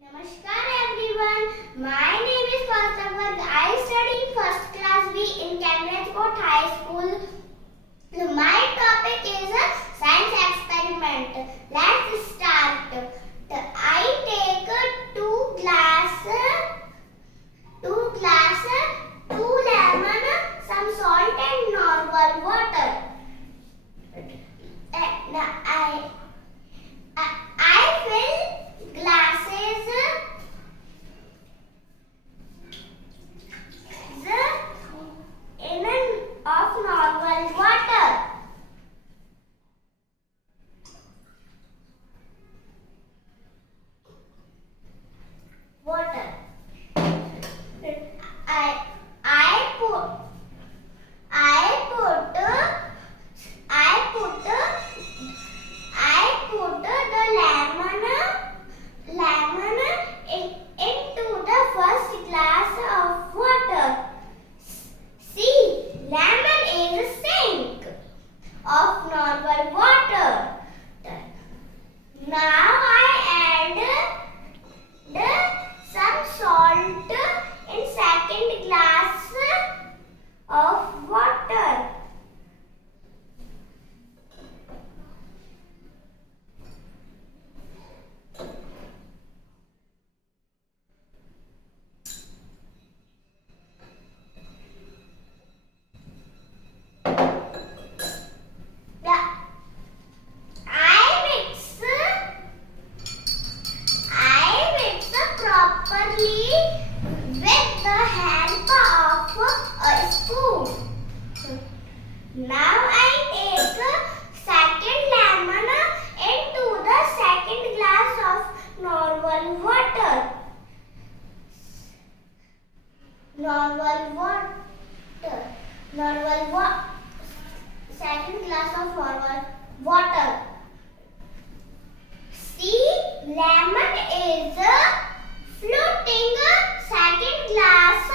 Namaskar everyone. My name is Koustav. I study in first class B in Cambridgeport High School. My topic is a science experiment. Let's start. I take two lemon, some salt and normal water. I fill glasses of normal water. I put the lemon into the first glass of water. See, lemon is a sink of normal water. Now I add some salt in second glass of water. I mix properly with the help of a spoon. Now I take second lemon into the second glass of normal water. Second glass of normal water. See, lemon is floating second glass